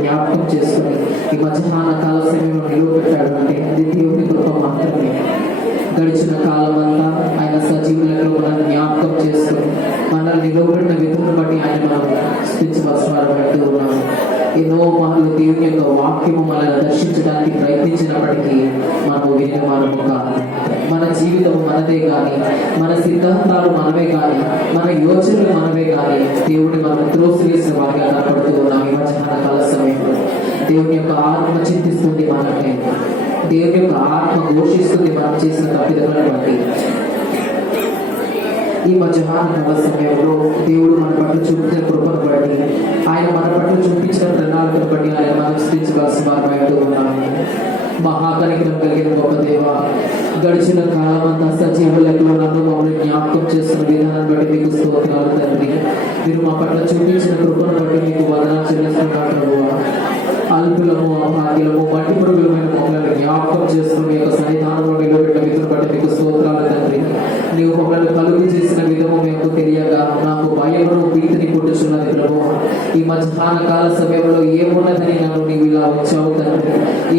జ్ఞాపకం చేసుకుని ఈ మధ్యాహ్న కాల సమయంలో నిలవబెట్టాడు అంటే అది దేవుని కృప మాత్రమే. గడిచిన కాలం అంతా ఆయన సజీవులలో మనం జ్ఞాపకం చేసుకుని మనల్ని నిలవబడిన విధులను బట్టి ఆయన మనం స్థితిపరచబడుతూ ఉన్నాము. ఎన్నో మార్లు దేవుని యొక్క వాక్యము మనల్ని దర్శించడానికి ప్రయత్నించినప్పటికీ మనము వినే వారము కాదు. మన జీవితం మనదే కానీ, మన సిద్ధాంతాలు మనమే కానీ, మన యోచనలు మనమే కానీ దేవుడిని మనం త్రోసివేసిన వారిగా కనపడుతూ ఉన్నాం. ఈ మధ్యాహ్న కాల సమయంలో దేవుని యొక్క ఆత్మ చింతిస్తుంది మనల్ని, దేవుని యొక్క ఆత్మ ఘోషిస్తుంది మనం చేసిన తప్పిదములను బట్టి. ఈ మధ్యాహ్న కాల సమయంలో దేవుడు మన పట్ల చూపించిన కృపను బట్టి, ఆయన మన పట్ల చూపించిన ప్రణాళికను బట్టి ఆయన మనం స్థితించవలసిన వారమైతూ ఉన్నాము. మహాకనికరం కలిగిన గొప్ప దేవ, గడిచిన కాలం అంతా సజీవులకు నన్ను మమ్మల్ని జ్ఞాపకం చేస్తున్న విధానాన్ని బట్టి మీకు స్తోత్రాలు తండ్రి. మీరు మా పట్ల చూపించిన కృపను బట్టి మీకు వందనాలు చెల్లిస్తున్నాను ప్రభువా. అల్పులము, అభాగ్యులము, మట్టి పురుగులమైన మమ్మల్ని జ్ఞాపకం చేస్తున్న మీ యొక్క సన్నిధానంలో నిలబెట్టిన విధులను బట్టి మీకు స్తోత్రాలు తండ్రి. నీవు మమ్మల్ని కలుగు చేసిన విధము మేము తెలియగా నాకు భయమును భీతిని పుట్టుచున్నది ప్రభువా. ఈ మధ్యాహ్న కాల సమయంలో ఏమున్నదని నన్ను నీవు ఇలా ఉంచావు తండ్రి,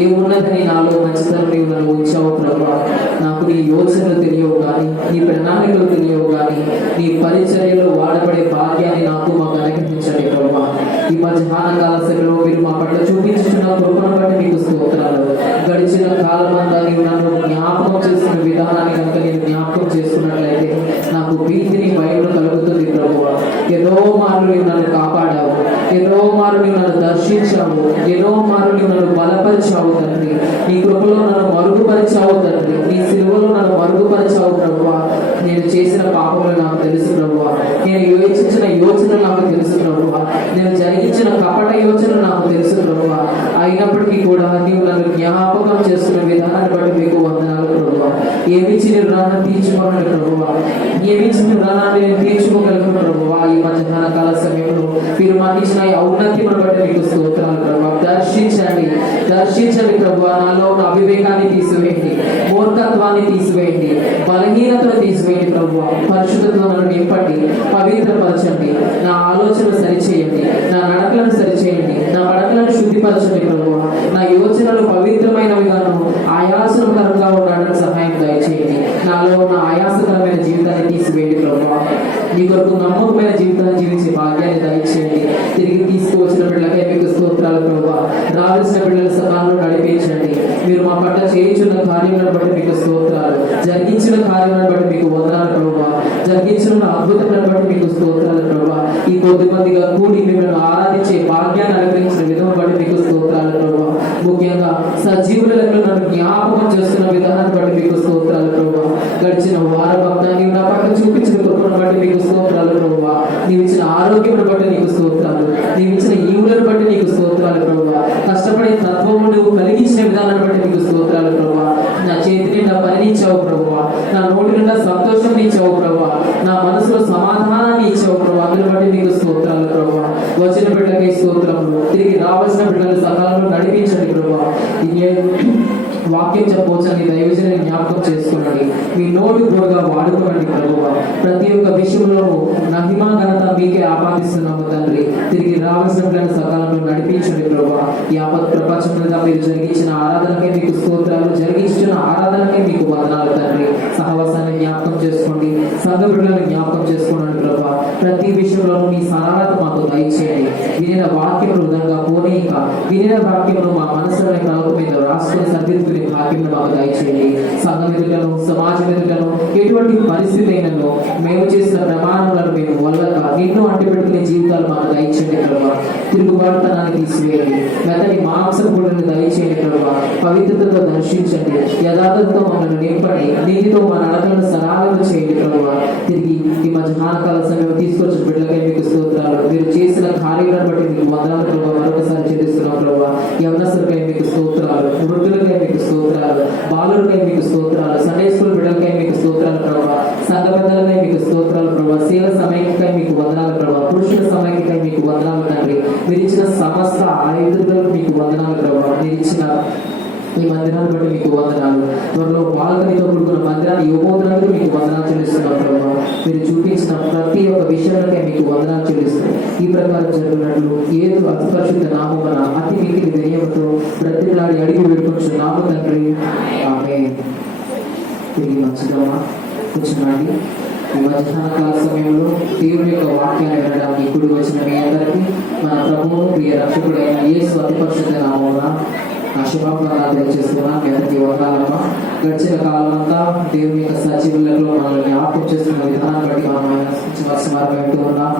ఏమున్నదని నాలో మంచితనం నీవు నన్ను ఉంచావు ప్రభువా. నాకు నీ యోచనలు తెలియవు కానీ, నీ ప్రణాళికలు తెలియవు కానీ, నీ పరిచర్యలో వాడబడే భాగ్యాన్ని నాకు మాకు అనుగ్రహించండి ప్రభువా. ఈ మధ్యాహ్న కాల సమయంలో మీరు మా పట్ల చూపించుతున్న కృపను బట్టి మీకు స్తోత్రాలు. గడిచిన కాలం అంతా నీవు నన్ను జ్ఞాపకం చేస్తున్న విధానాన్ని కనుక నేను జ్ఞాపకం చేసుకున్నట్లయితే నాకు భీతిని భయం కలుగుతుంది ప్రభువా. ఎన్నో మార్లు నీవు నన్ను కాపాడావు, ఎన్నో మార్లు నీవు నన్ను దర్శించావు, ఎన్నో మార్లు నీవు నన్ను బలపరిచావు తండ్రి. నీ కృపలో నన్ను మరుగుపరిచావు తండ్రి, నీ సిలువలో నన్ను మరుగుపరిచావు ప్రభువా. నేను చేసిన పాపములు నాకు తెలుసు ప్రభువా, నేను యోచించిన యోచనలు నాకు తెలుసు ప్రభువా, నేను జరిగించిన కపట యోచనలు నాకు తెలుసు ప్రభువా. అయినప్పటికీ కూడా నీవు నన్ను జ్ఞాపకం చేస్తున్న విధానాన్ని బట్టి మీకు వందనాలు ప్రభువా. ఏమిచ్చి నేను రుణాన్ని తీర్చుకోగలను ప్రభువా, ఏమిచ్చి నీ రుణాన్ని నేను తీర్చుకోగలను ప్రభువా. ఈ మధ్యాహ్న కాల సమయంలో మీరు మాకు ఇచ్చిన ఔన్నత్యమును బట్టి మీకు స్తోత్రాలు ప్రభువా. దర్శించండి, దర్శించండి ప్రభువా. నాలో ఉన్న అవివేకాన్ని తీసివేయండి, మూర్ఖత్వాన్ని తీసివేయండి, బలహీనతను తీసివేయండి ప్రభువా. పరిశుద్ధతతో నన్ను నింపండి, పవిత్రపరచండి, నా ఆలోచనలు సరిచేయండి, నా నడకలను సరిచేయండి, నా పడకలను శుద్ధిపరచండి ప్రభువా. నా యోచనలు పవిత్రమైనవిగాను ఆయాసకరంగా ఉండడానికి సహాయం దయచేయండి. నాలో ఉన్న ఆయాసకరమైన జీవితాన్ని తీసివేయండి ప్రభువా. మీ కొరకు నమ్మకమైన జీవితాన్ని జీవించే భాగ్యాన్ని దయచేయండి. తిరిగి తీసుకువచ్చిన బిడ్డలకై మీకు స్తోత్రాలు ప్రభువా. రావాల్సిన బిడ్డల సకాలంలో నడిపించండి. మీరు మా పట్ల చేయించున్న కార్యములను బట్టి మీకు స్తోత్రాలు, జరిగించిన కార్యములను బట్టి మీకు వందనాలు ప్రభువా. జరిగించిన అద్భుతములను బట్టి మీకు స్తోత్రాలు ప్రభువా. ఈ కొద్ది మందిగా కూడి మిమ్మల్ని ఆరాధించే భాగ్యాన్ని అనుగ్రహించిన విధం బట్టి మీకు స్తోత్రాలు ప్రభువా. ముఖ్యంగా సజీవులకు నన్ను జ్ఞాపకం చేస్తున్న విధానాన్ని బట్టి మీకు స్తోత్రాలు ప్రభువా. గడిచిన వారం అంతా నీవు నా పట్ల చూపించిన కృపను బట్టి నీకు స్తోత్రాలు ప్రభువా. నీవు ఇచ్చిన ఆరోగ్యం బట్టి నీకు స్తోత్రాలు, నీవు ఇచ్చిన ఈవులను బట్టి నీకు స్తోత్రాలు ప్రభువా. కష్టపడే తత్వము నువ్వు కలిగించిన విధానాన్ని బట్టి నీకు స్తోత్రాలు ప్రభువా. నా చేతి నిండా పనినిచ్చావు ప్రభువా, నా నోటి నిండా సంతోషం ఇచ్చావు ప్రభువా, నా మనసులో సమాధానాన్ని ఇచ్చావు ప్రభువా. అందుని బట్టి నీకు స్తోత్రాలు ప్రభువా. వచ్చిన బిడ్డలకై స్తోత్రములు, తిరిగి రావాల్సిన బిడ్డల సకాలంలో నడిపించండి ప్రభువా. వాక్యం చెప్పవచ్చని దైవజనాన్ని జ్ఞాపకం చేసుకున్నాడు. మీ నోటి గోడుగా వాడుకోండి ప్రభువా. ప్రతి ఒక్క విషయంలో మహిమా ఘనత మీకే ఆపాదిస్తున్నాము తండ్రి. తిరిగి రావాల్సిన సకాలంలో నడిపించండి ప్రభువా. యావత్ ప్రపంచంగా మీరు జరిగించిన ఆరాధనకే మీకు స్తోత్రాలు, జరిగించిన ఆరాధనకే మీకు వందనాలు తండ్రి. సహవాసాన్ని జ్ఞాపకం చేసుకోండి, సంఘ బిడ్డలను జ్ఞాపకం చేసుకోండి ప్రభువా. ప్రతి విషయంలో మీ సరళత మాకు దయచేయండి. వినిన వాక్యం వృధంగా పోనీక, వినిన వాక్యమును మా మనసులోని కలప మీద రాసుకుని సరిదిద్దుకునే భాగ్యం మాకు దయచేయండి. సంఘం ఎదుటను, సమాజం ఎదుటను, ఎటువంటి పరిస్థితి అయినను మేము చేసిన ప్రమాణాలను మేము వల్లక ఎన్నో అంటిపెట్టుకునే జీవితాలు మాకు దయచేయండి ప్రభావ. తిరుగుబాటుతనాన్ని తీసివేయండి, మెత్తని మాంసపుడుని దయచేయండి ప్రభావ. పవిత్రతతో దర్శించండి, యథార్థతతో మమ్మల్ని నింపండి, నీతితో మా నడకలను సరాలను చేయండి ప్రభావ. తిరిగి ఈ మధ్యాహ్న కాల సమయం తీసుకొచ్చిన బిడ్డలకై మీకు స్తోత్రాలు. మీరు చేసిన కార్యాలను బట్టి మీకు వందనాలు ప్రభావ. మరొకసారి చెల్లిస్తున్నాం ప్రభావ. యవనస్తులకై మీకు స్తోత్రాలు, వృద్ధులకై మీకు స్తోత్రాలు, బాలులకై మీకు స్తోత్రాలు, సండే స్కూల్ బిడ్డలకై మీకు స్తోత్రాలు ప్రభావ. సంఘ పెద్దలకై మీకు స్తోత్రాలు ప్రభావ. సేవ సమయంకై మీకు వందనాలు ప్రభావ. పురుషుల సమయంకై మీకు వందనాలు తండ్రి. మీరు ఇచ్చిన సమస్త ఆయుధాలకు మీకు వందనాలు ప్రభావ. మీరు ఇచ్చిన ఈ మందిరాన్ని బట్టి మీకు వందనాలు. త్వరలో బాల్కనీతో కూడుకున్న మందిరాన్ని ఇవ్వబోతున్నందుకు మీకు వందనాలు చెల్లిస్తున్నాం ప్రభావ. మీరు చూపించిన ప్రతి ఒక్క విషయాలకే మీకు వందనాలు చెల్లిస్తాం. ఈ ప్రకారం జరిగినట్లు ఏదో అతి పరిశుద్ధ నామమున అతి మిక్కిలి వినయముతో ప్రతిలాడి అడిగి వేడుకొంచున్నాము తండ్రి. ఆమేన్. తిరిగి మంచిదమ్మా కూర్చున్నాండి. ఈ మధ్యాహ్న కాల సమయంలో దేవుని యొక్క వాక్యాన్ని వినడానికి ఇప్పుడు వచ్చిన మీ అందరికీ మన ప్రభువును ప్రియ రక్షకుడైన యేసు అతి పరిశుద్ధ నామమున శుభాకాంక్షలు తెలియజేస్తున్నాను. మీ అందరికీ వందనాలమ్మా. గడిచిన కాలం అంతా దేవుని యొక్క సజీవులలో మనల్ని జ్ఞాపకం చేస్తున్న విధానాన్ని బట్టి మనం సమర్పిస్తూ ఉన్నాం.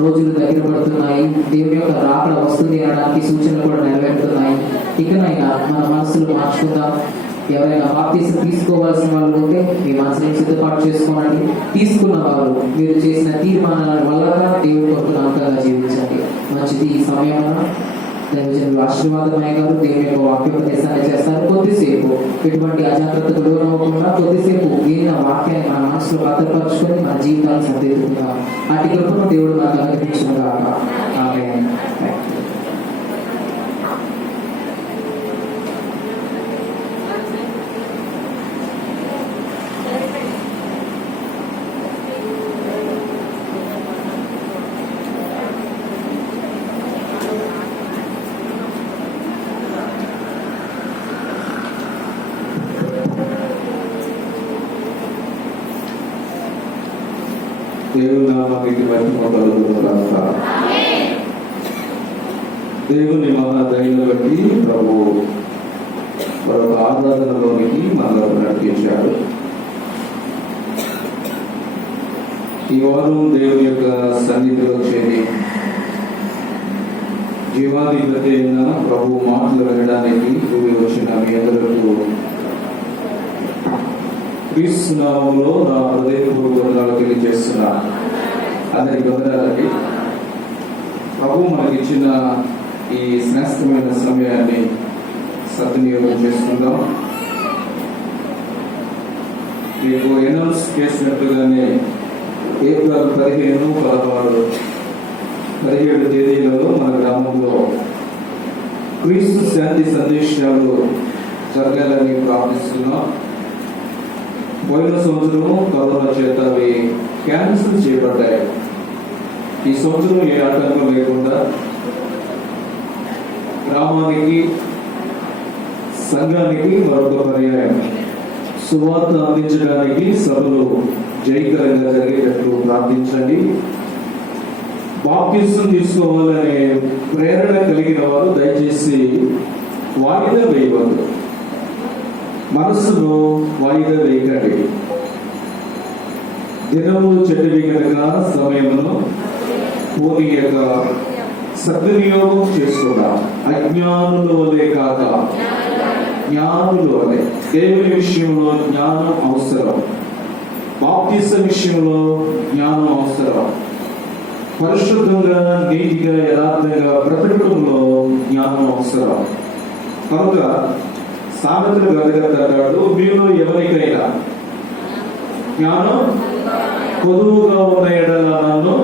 రోజులు దగ్గర పడుతున్నాయి. దేవుని యొక్క రాకడ వస్తుంది అనడానికి సూచనలు కూడా నెరవేరుతున్నాయి. ఇకనైనా మన మనసులు మార్చుకుందాం. ఎవరైనా బాప్తీసం తీసుకోవాల్సిన వాళ్ళు ఉంటే మీ మనసుని సిద్ధపాటు చేసుకోనండి. తీసుకున్న వారు మీరు చేసిన తీర్మానాల వల్ల దేవుడి కొరకు నమ్మకంగా జీవించండి. మంచిది. ఈ సమయంలో దైవజనులు ఆశీర్వాదమయ్య గారు దేవుని యొక్క వాక్యోపదేశాన్ని చేస్తారు. కొద్దిసేపు ఎటువంటి అజాగ్రత్తకు లోనవ్వకుండా కొద్దిసేపు విన్న వాక్యాన్ని మన మనసులో భద్రపరచుకొని మన జీవితాన్ని సరిదిద్దుకుందాం. అటు కృపను దేవుడు మనకు అనుగ్రహించుగాక. ఆమేన్. దేవుని నామానికి మహిమ కలుగును గాక. దేవుని మహాదయను బట్టి ప్రభు మరొక ఆరాధనలోనికి మనల్ని నడిపించాడు. ఈ వారం దేవుని యొక్క సన్నిధిలో చేరి జీవాధిపతి అయిన ప్రభు మాటలు వినడానికి కూడి వచ్చిన మీ అందరికీ క్రీస్తు నామములో నా హృదయపూర్వక వందనాలు తెలియజేస్తున్నా. అందరికి వందనాలండి. ప్రభు మనకిచ్చిన ఈ శ్రేష్టమైన సమయాన్ని సద్వినియోగం చేసుకుందాం. మీకు అనౌన్స్ చేసినట్టుగానే ఏప్రిల్ 15, 16, 17 తేదీలలో మన గ్రామంలో క్రీస్తు శాంతి సందేశాలు జరగాలని ప్రార్థిస్తున్నాం. పోయిన సంవత్సరం కరోనా చేత అవి క్యాన్సిల్ చేయబడ్డాయి. ఈ సంవత్సరం ఏ ఆటంకం లేకుండా గ్రామానికి సంఘానికి మరొక పర్యాయం సువార్త అందించడానికి సభలు జయకరంగా జరిగేటట్లు ప్రార్థించండి. బాప్తిసం తీసుకోవాలనే ప్రేరణ కలిగిన వారు దయచేసి వాయిదా వేయవద్దు. మనస్సును వాయిదా వేయకండి. దినము చెడ్డవి కనుక సమయమును పోనీ యొక్క సద్వినియోగం చేసుకున్నాం. అజ్ఞానుల వలె కాక జ్ఞానుల వలె. దేవుని విషయంలో జ్ఞానం అవసరం. బాప్తిసం విషయంలో జ్ఞానం అవసరం. పరిశుద్ధంగా, నీతిగా, యథార్థంగా బ్రతకడంలో జ్ఞానం అవసరం. కనుక సామెతలు గ్రంథకర్త మీలో ఎవరికైనా జ్ఞానం పొదువుగా ఉన్న ఎడల నన్ను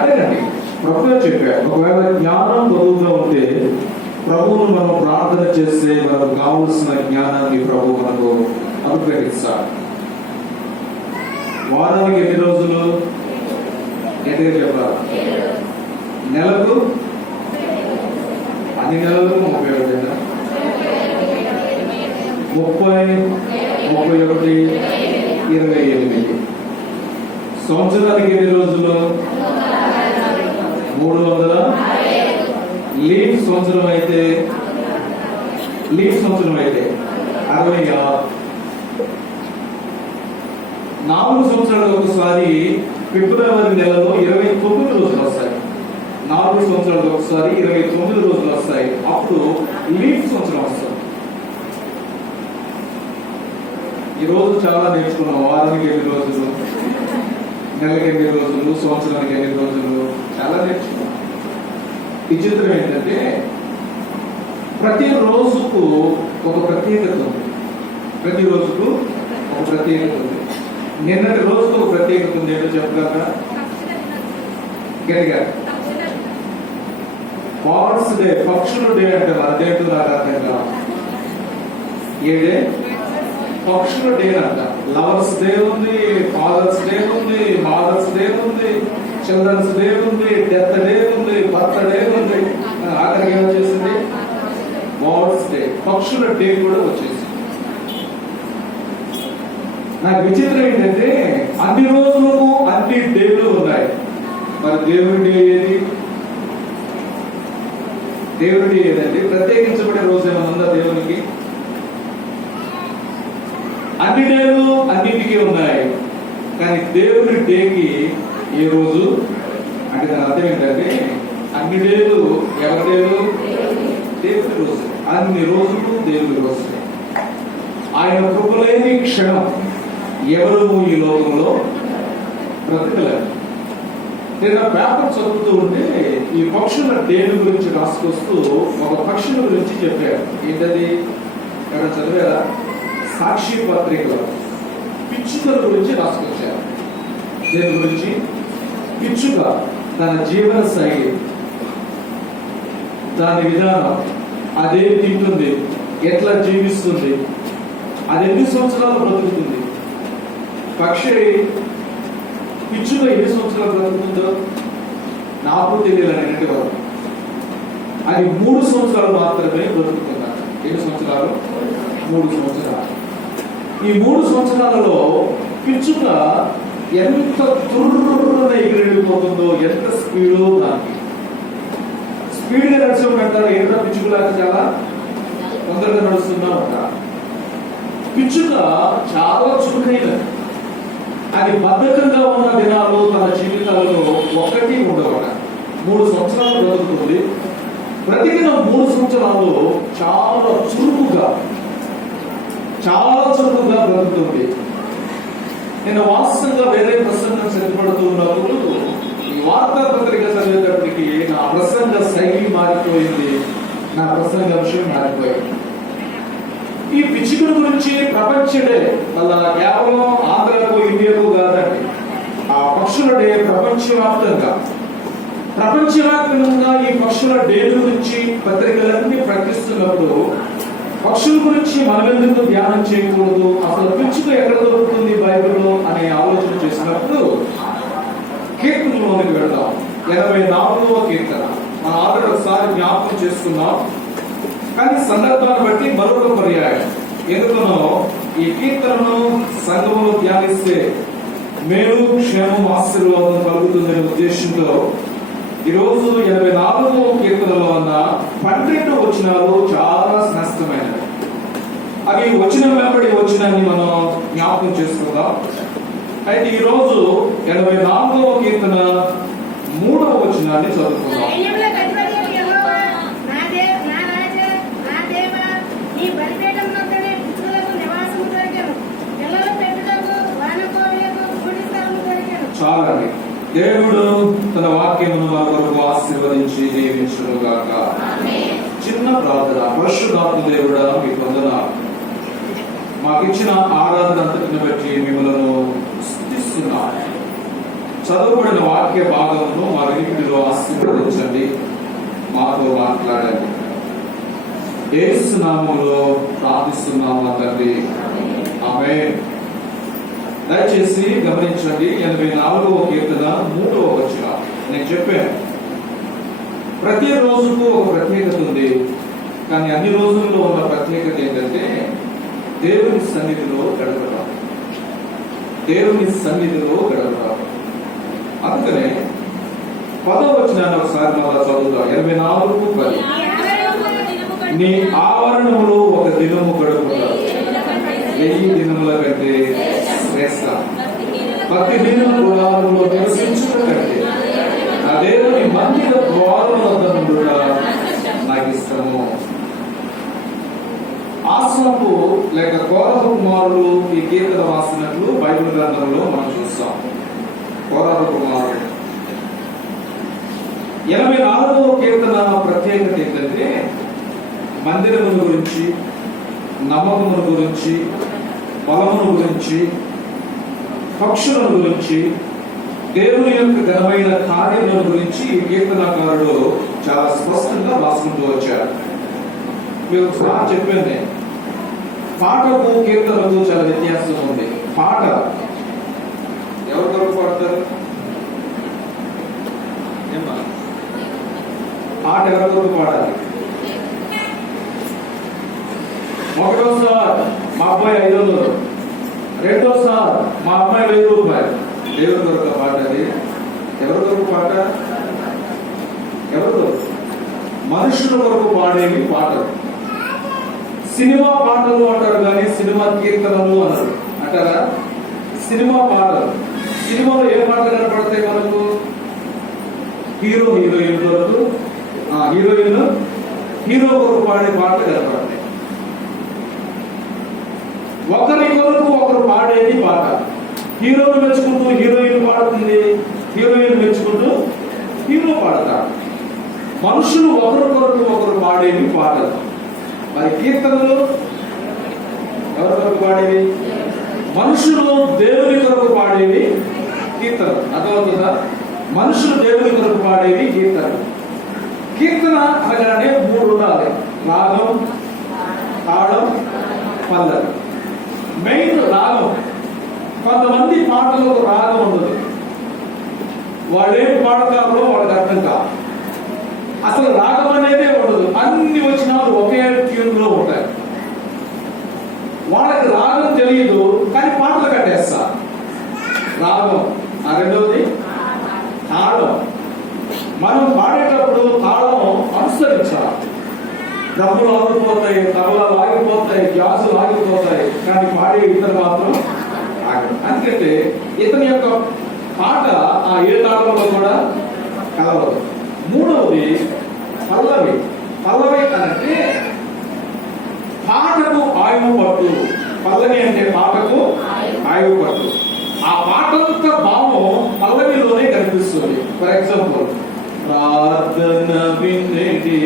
అడగండి. ప్రభుగా చెప్పారు. ఒకవేళ జ్ఞానం పొదువుగా ఉంటే ప్రభువును మనం ప్రార్థన చేస్తే మనకు కావలసిన జ్ఞానాన్ని ప్రభు మనకు అనుగ్రహిస్తాడు. వారానికి ఎన్ని రోజులు? ఎంతగా చెప్పాలి? నెలకు అన్ని నెలలకు 31, 28. సంవత్సరానికి ఎన్ని రోజులు? 300. లీవ్ సంవత్సరం అయితే 66. 4 సంవత్సరాలకు ఒకసారి ఫిబ్రవరి నెలలో 29 రోజులు వస్తాయి. 4 సంవత్సరాలకు ఒకసారి 29 రోజులు వస్తాయి. అప్పుడు లీవ్ సంవత్సరం వస్తుంది. ఈ రోజు చాలా నేర్చుకున్నాం. వారానికి ఎన్ని రోజులు, నెలకి ఎన్ని రోజులు, సంవత్సరానికి ఎన్ని రోజులు, చాలా నేర్చుకున్నాం. విచిత్రం ఏంటంటే ప్రతి రోజుకు ఒక ప్రత్యేకత ఉంది. ప్రతి రోజుకు ఒక ప్రత్యేకత ఉంది. నిన్నటి రోజుకు ఒక ప్రత్యేకత ఉంది. ఏంటో చెప్పగలరా? గట్టిగా. బర్డ్స్ డే, పక్షుల డే అంటే అదేంటో నాకు అర్థం కాదు. ఏడే పక్షుల డే అంట. లవర్స్ డే ఉంది, ఫాదర్స్ డే ఉంది, మదర్స్ డే ఉంది, చిల్డ్రన్స్ డే ఉంది, డెత్ డే ఉంది, బర్త్ డే ఉంది, ఆఖరికి ఏమొచ్చేసింది బర్డ్స్ డే, పక్షుల డే కూడా వచ్చేసింది. నాకు విచిత్రం ఏంటంటే అన్ని రోజులకు అన్ని డేలు ఉన్నాయి. మరి దేవుడి డే ఏది? దేవుడి డే ఏదండి? ప్రత్యేకించబడే రోజు ఏమైనా ఉందా దేవునికి? అన్ని డేలు అన్నిటికీ ఉన్నాయి, కానీ దేవుడి డేకి ఏ రోజు అంటే దాని అర్థం ఏంటంటే అన్ని డేలు ఎవరి డేలు? దేవుడి రోజు. అన్ని రోజులు దేవుడి రోజు. ఆయన కృపలేని క్షణం ఎవరు ఈ లోకంలో బ్రతకలేరు. నేను పేపర్ చదువుతూ ఉంటే ఈ పక్షుల డేను గురించి రాసుకొస్తూ ఒక పక్షుల గురించి చెప్పారు. ఏంటది? ఎక్కడ చదివారా? సాక్షి పత్రికలో పిచ్చుకల గురించి రాసుకొచ్చారు. దేని గురించి? పిచ్చుక తన జీవన శైలి, దాని విధానం, అదే తింటుంది, ఎట్లా జీవిస్తుంది, అది ఎన్ని సంవత్సరాలు బ్రతుకుతుంది. పక్షి పిచ్చుక ఎన్ని సంవత్సరాలు బ్రతుకుతుందో నాకు తెలియాలనేటి వారు. అది 3 సంవత్సరాలు మాత్రమే బ్రతుకుతున్నారు. ఎన్ని సంవత్సరాలు? 3 సంవత్సరాలు. ఈ 3 సంవత్సరాలలో పిచ్చుక ఎంత తుర్రున ఎగిరెళ్ళిపోతుందో, ఎంత స్పీడో దానికి. స్పీడ్ గా నడిచి ఉంటారు. ఏంటో పిచ్చుకలాగా చాలా తొందరగా నడుస్తున్నా ఉంటారు. పిచ్చుక చాలా చురుకైనది. అది బద్ధకంగా ఉన్న దినాలు తన జీవితాలలో ఒక్కటి ఉండవట. 3 సంవత్సరాలు బ్రతుకుతుంది. బ్రతికిన 3 సంవత్సరాలు చాలా చురుకుగా బ్రతుకుతుంది. నేను వాస్తవంగా వేరే ప్రసంగం సిద్ధపడుతూ ఉన్నప్పుడు ఈ వార్తాపత్రిక చదివేటప్పటికి నా ప్రసంగ శైలి మారిపోయింది, నా ప్రసంగ విషయం మారిపోయింది. ఈ పిచ్చుకల గురించి ప్రపంచడే వల్ల కేవలం ఆంధ్రకు ఇండియాకు కాదండి. ఆ పక్షుల డే ప్రపంచవ్యాప్తంగా ఈ పక్షుల డే గురించి పత్రికలన్నీ ప్రకటిస్తున్నప్పుడు పక్షుల గురించి మనం ఎందుకు ధ్యానం చేయకూడదు, అసలు పిచ్చుక ఎక్కడ దొరుకుతుంది బైబిల్లో అనే ఆలోచన చేసినప్పుడు కీర్తనలోనికి వెళ్దాం. 84వ కీర్తన మనం ఆల్రెడీ ఒకసారి జ్ఞాపకం చేసుకున్నాం, కానీ సందర్భాన్ని బట్టి మరొక పర్యాయం. ఎందుకనో ఈ కీర్తనను సంఘంలో ధ్యానిస్తే మేలు, క్షేమం, ఆశీర్వాదం కలుగుతుందనే ఉద్దేశంతో ఈరోజు 84వ కీర్తనలో ఉన్న 12 వచనాలు చాలా శ్రేష్టమైనవి. అవి వచనం వెంబడి వచనాన్ని మనం జ్ఞాపకం చేసుకుందాం. అయితే ఈరోజు 84వ కీర్తన 3వ వచనాన్ని చదువుకుందాం. చాలండి. దేవుడు తన వాక్యమును మన కొరకు ఆశీర్వదించి దీవించునుగాక. చిన్న ప్రార్థన. పరిశుద్ధాత్మ దేవుడా, మీకు వందనాలు. మాకిచ్చిన ఆరాధన అంతటిని బట్టి మిమ్మల్ని స్తుతిస్తున్నాం. చదువుబడిన వాక్య భాగమును మా వినికిడిలో ఆశీర్వదించండి, మాతో మాట్లాడండి. యేసు నామములో ప్రార్థిస్తున్నాము తండ్రి, ఆమేన్. దయచేసి గమనించండి. 84వ కీర్తన 3వ వచనం. నేను చెప్పాను ప్రతి రోజుకు ఒక ప్రత్యేకత ఉంది, కానీ అన్ని రోజుల్లో ఉన్న ప్రత్యేకత ఏంటంటే దేవుని సన్నిధిలో గడపడం. అందుకనే 10వ వచనాన్ని ఒకసారి మళ్ళా చదువుతాం. 84:10. నీ ఆవరణములో ఒక దినము గడుపుతారు 1000 దినముల కంటే శ్రేష్ట. 10 దినముల గుడారములో నివసించుట కంటే నా దేవుని మందిర ద్వారముల వద్ద నుండుట నాకు ఇష్టము. ఆసాపు లేక కోరహు కుమారులు ఈ కీర్తన రాసినట్లు బైబిల్ గ్రంథంలో మనం చూస్తాం. కోరహు కుమారుడు. 84వ కీర్తన ప్రత్యేకత ఏంటంటే మందిరముల గురించి, నమ్మకముల గురించి, బలముల గురించి, పక్షుల గురించి, దేవుని యొక్క ఘనమైన కార్యముల గురించి ఈ కీర్తనకారుడు చాలా స్పష్టంగా రాసుకుంటూ వచ్చారు. మీరు ఒకసారి చెప్పాను, పాటకు కీర్తనకు చాలా వ్యత్యాసం ఉంది. పాట ఎవరి కొరకు పాడతారు? ఏమా పాట ఎవరి కొరకు పాడాలి? ఒకటోసారి మా అబ్బాయి 500, రెండోసారి మా అమ్మాయి 1000 రూపాయలు. దేవుని కొరకు పాడాలి. ఎవరి కొరకు పాట? ఎవరు? మనుషుల కొరకు పాడేవి పాటలు. సినిమా పాటలు అంటారు కానీ సినిమా కీర్తనలు అన్నారు అంటారా? సినిమా పాటలు. సినిమాలో ఏ పాటలు కనపడతాయి మనకు? హీరో హీరోయిన్ కొరకు, హీరోయిన్ హీరో కొరకు పాడే పాటలు కనపడతాయి. ఒకరి కొరకు ఒకరు పాడేది పాట. హీరోను మెచ్చుకుంటూ హీరోయిన్ పాడుతుంది, హీరోయిన్ మెచ్చుకుంటూ హీరో పాడతాడు. మనుషులు ఒకరి కొరకు ఒకరు పాడేవి పాటలు. మరి కీర్తనలు ఎవరి కొరకు పాడేవి? మనుషులు దేవుని కొరకు పాడేవి కీర్తనలు. అర్థమవుతుందా? మనుషులు దేవుని కొరకు పాడేవి కీర్తనలు. కీర్తన అనగానే 3 ఉండాలి: రాగం, తాళం, పల్లవి. మెయిన్ రాగం. కొంతమంది పాటలకు రాగం ఉండదు. వాళ్ళు ఏం పాడతారో వాళ్ళకి అర్థం కాదు. అసలు రాగం అనేదే ఉండదు. అన్ని వచనాలు ఒకే ట్యూన్ లో ఉంటాయి. వాళ్ళకి రాగం తెలియదు కానీ పాటలు కట్టేస్తారు. రాగం. రెండవది తాళం. మనం పాడేటప్పుడు తాళం అనుసరించాలి. డబ్బులు ఆగిపోతాయి, తబలాలు ఆగిపోతాయి, గ్యాసులు ఆగిపోతాయి, కానీ పాడే ఇతను మాత్రం ఆగదు. ఎందుకంటే ఇతని యొక్క పాట ఏ తాళంలో కూడా కలవదు. మూడవది పల్లవి. పల్లవి అంటే పాటకు ఆయువు పట్టు. పల్లవి అంటే పాటకు ఆయువు పట్టు. ఆ పాట యొక్క భావం పల్లవిలోనే కనిపిస్తుంది. ఫర్ ఎగ్జాంపుల్, ప్రార్థన వినేటి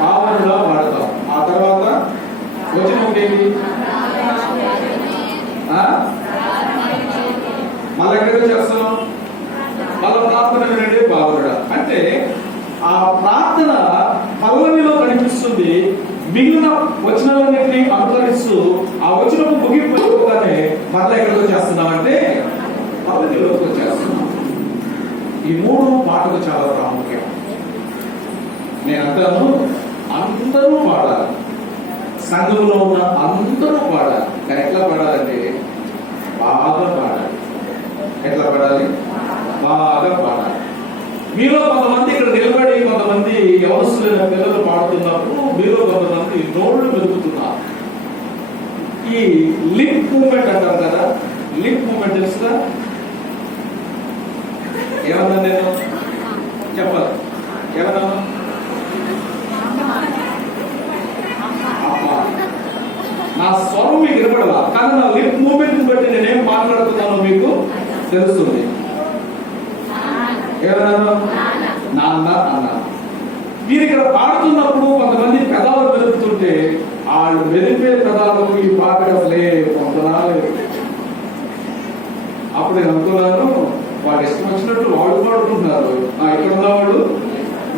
భావనలో పాడతాం. ఆ తర్వాత వచ్చిన ఒకటి మళ్ళీ ఎక్కడికి చేస్తాం? మళ్ళీ ప్రార్థన వినండి బాగుడా. అంటే ఆ ప్రార్థన పల్లవిలో కనిపిస్తుంది. మిగిలిన వచనాలన్నింటినీ అనుసరిస్తూ ఆ వచనము ముగిపోగానే మళ్ళీ ఎక్కడికి వచ్చేస్తున్నామంటే పల్లవిలోకి వచ్చేస్తున్నాం. ఈ 3 పాటలు చాలా ప్రాముఖ్యం. నేను అంటాను, అందరూ పాడాలి. సంఘంలో ఉన్న అందరూ పాడాలి. కానీ ఎట్లా పాడాలంటే బాగా పాడాలి. ఎట్లా పాడాలి? బాగా పాడాలి. మీలో కొంతమంది ఇక్కడ నిలబడి, కొంతమంది యవనస్తులైన పిల్లలు పాడుతున్నప్పుడు మీలో కొంతమంది నోళ్లు వెతుకుతున్నారు. ఈ లిప్ మూమెంట్ అంటారు కదా, లిప్ మూమెంట్ తెలుసుగా? ఏమన్నా నేను చెప్పాలి? ఏమన్నా? నా స్వరం మీకు వినపడలా, కానీ నా లిప్ మూమెంట్ బట్టి నేనేం మాట్లాడుతున్నానో మీకు తెలుస్తుంది. ఏమన్నా? నాన్న అన్నా. మీరు ఇక్కడ పాడుతున్నప్పుడు కొంతమంది పెదాలు వెలుపుతుంటే వాళ్ళు వెలిపే పెదాలకు ఈ పాట అసలే పొందనాలు. అప్పుడు నేను అనుకున్నాను, వాళ్ళు ఇష్టం వచ్చినట్టు వాళ్ళు పాడుకుంటున్నారు, ఇక్కడ ఉన్నవాళ్ళు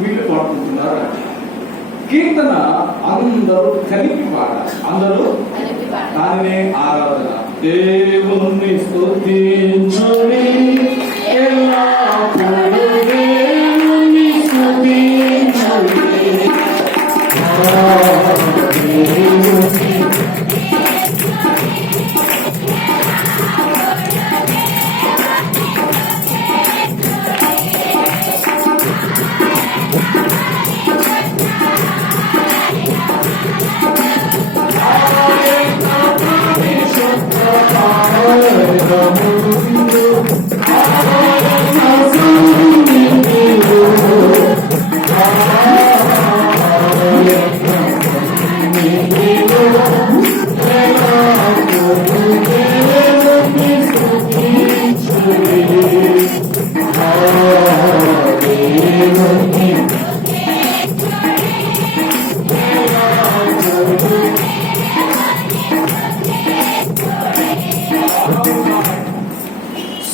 వీళ్ళు పాడుకుంటున్నారు. కీర్తన అందరూ కలిపి పాడాలి. అందరూ దానినే ఆరాధన. దేవుణ్ణి స్తుతించుడి ఎల్లప్పుడూ, దేవుణ్ణి స్తుతించుడి.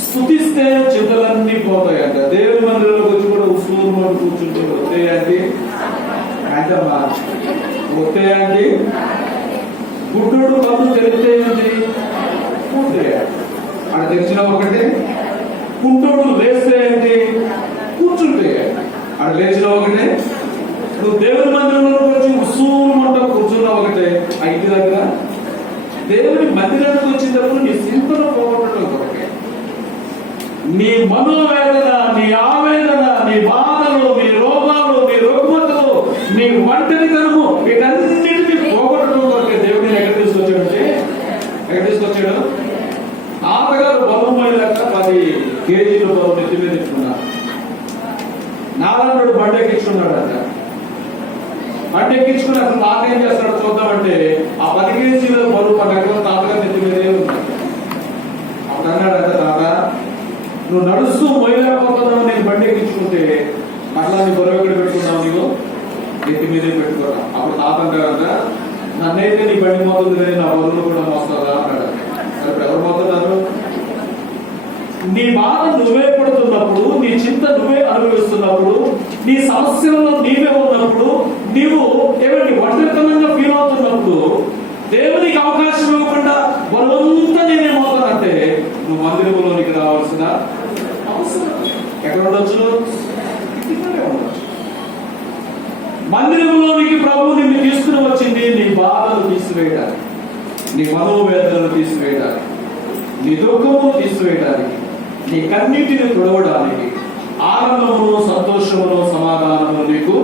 స్తుతిస్తే చింతలన్నీ పోతాయంట. దేవుని మందిరంలోకి వచ్చి కూడా ఉసూరు మంది కూర్చుంటే వస్తాయండి. అంటమ్మా వస్తాయండి. గుడ్డోడు కళ్ళు తెరిస్తే ఏంటి? ఆడ తెరిచిన ఒకటే. కుంటోడు లేస్తే ఏంటి? కూర్చుంటే ఆడ లేచిన ఒకటే. నువ్వు దేవుని మందిరంలోకి వచ్చి ఉసూమంట కూర్చున్న ఒకటే. ఐదు దగ్గర దేవుని మందిరానికి వచ్చినప్పుడు నీ సింపుల్ పోగొట్టడం ఒకటే. నీ మనోవేదన, నీ ఆవేదన, నీ బాధలు, నీ రోగాలు, నీ రుగ్మతలు, నీ ఒంటరితనము, వీటన్నిటిని పోగొట్టడం కొరకే దేవుడిని ఎక్కడ తీసుకొచ్చాడంటే, ఎక్కడ తీసుకొచ్చాడు? తాతగారు బలమైన లెక్క 10 కేజీలు బరువు నెత్తి మీద ఇచ్చుకున్నారు. నారాయణుడు బండి ఎక్కించుకున్నాడు అంట. బండి ఎక్కించుకుని అసలు తాత ఏం చేస్తాడో చూద్దామంటే ఆ 10 కేజీల బరువు 10 ఎకరాలు తాతగారు నెత్తి మీదే ఉన్నాడు. అప్పుడు అన్నాడంట, తాత నువ్వు నడుస్తూ మొయ్యలేకపోతున్నావు, నేను బండి ఎక్కించుకుంటే మళ్ళా నీ బరువు ఎక్కడ పెట్టుకున్నావు? నీవు నెత్తి మీదే పెట్టుకున్నా. అప్పుడు తాత అంటాడంట, నన్నైతే నీ బండి మోతుంది కానీ నా బరువులు కూడా మోస్తుందా అన్నాడు. మరి ఎవరు మోతున్నారు? నీ బాధ నువ్వే పడుతున్నప్పుడు, నీ చింత నువ్వే అనుభవిస్తున్నప్పుడు, నీ సమస్యలలో నీవే ఉన్నప్పుడు, నీవు ఏమంటే ఒంటరితనంగా ఫీల్ అవుతున్నప్పుడు దేవునికి అవకాశం ఇవ్వకుండా బరువంతా నేనే మోతానంటే నువ్వు మందిరంలోనికి రావాల్సిన అవసరం. ఎక్కడ ఉండొచ్చు? మందిరంలోనికి ప్రభు నిన్ను తీసుకుని వచ్చింది నీ బాధలు తీసివేయడానికి, నీ మనోవేదనలు తీసివేయడానికి, నీ దుఃఖమును తీసివేయడానికి, నీ కన్నీటిని తుడవడానికి, ఆనందమును, సంతోషమును, సమాధానమును నీకు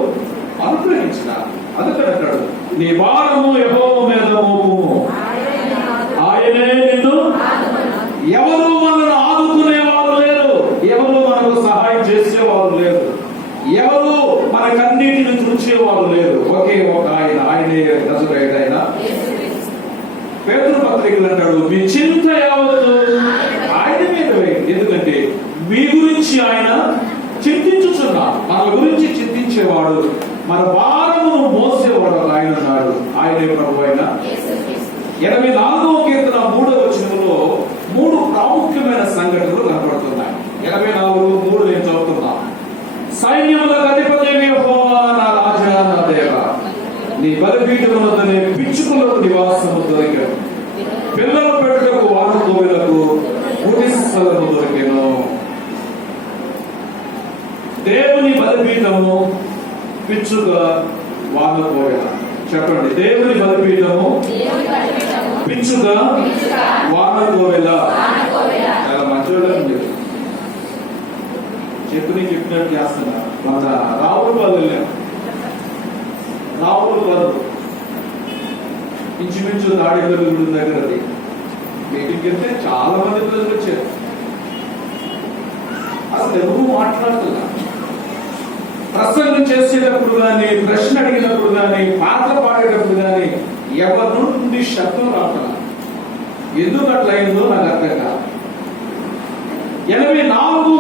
అనుగ్రహించిన. అందుకంటాడు, నీ భారము యెహోవా మీద మోపుము, ఆయనే నిన్ను. ఎవరు మనల్ని ఆదుకునేవారు లేరు, ఎవరు మనకు సహాయం చేసేవారు లేరు, ఎవరు మన కన్నీటిని తుడిచేవారు లేరు. ఒకే ఒక ఆయన, ఆయనే నజరేయుడైన పేతురు పత్రికలు అంటాడు, మీ చింత యావత్తు ఆయన మీద వేయండి, ఎందుకంటే మీ గురించి ఆయన చింతించుచున్నాడు. మన గురించి చింతించేవాడు, మన భారమును మోసేవాడు ఒక ఆయన ఉన్నాడు. ఆయనే ప్రభు అయిన 84వ కీర్తన 3వ వచనంలో 3 ప్రాముఖ్యమైన సంఘటనలు కనపడుతున్నాయి. 84:3 నేను చదువుతున్నా. సైన్యములకు అధిపతి యెహోవా నా రాజా నా దేవా, నీ బలిపీఠము వద్దనే పిచ్చుకలకు నివాసము దొరికెను, పిల్లలు పెట్టుటకు వానకోవిలకు గుడి స్థలము దొరికెను. దేవుని బలిపీఠము, పిచ్చుక, వానకోవిల. చెప్పండి, దేవుని బలిపీఠము, పిచ్చుక, వానకోవిల. చాలా మంచోళ్ళని చెప్పినట్టు చేస్తున్నా. మన రావుల పల్లె, రావుల పల్లె ఇంచుమించు తాడేపల్లి గుడి దగ్గర అది మీటింగ్కి వెళ్తే చాలా మంది పిల్లలు వచ్చారు. అసలు ఎవరు మాట్లాడుతున్నా, ప్రసంగం చేసేటప్పుడు కానీ, ప్రశ్న అడిగినప్పుడు కానీ, పాటలు పాడేటప్పుడు కానీ ఎవరి నుండి శబ్దం రావట్లా. ఎందుకు అట్లా అయిందో నాకు అర్థం కాదు. 84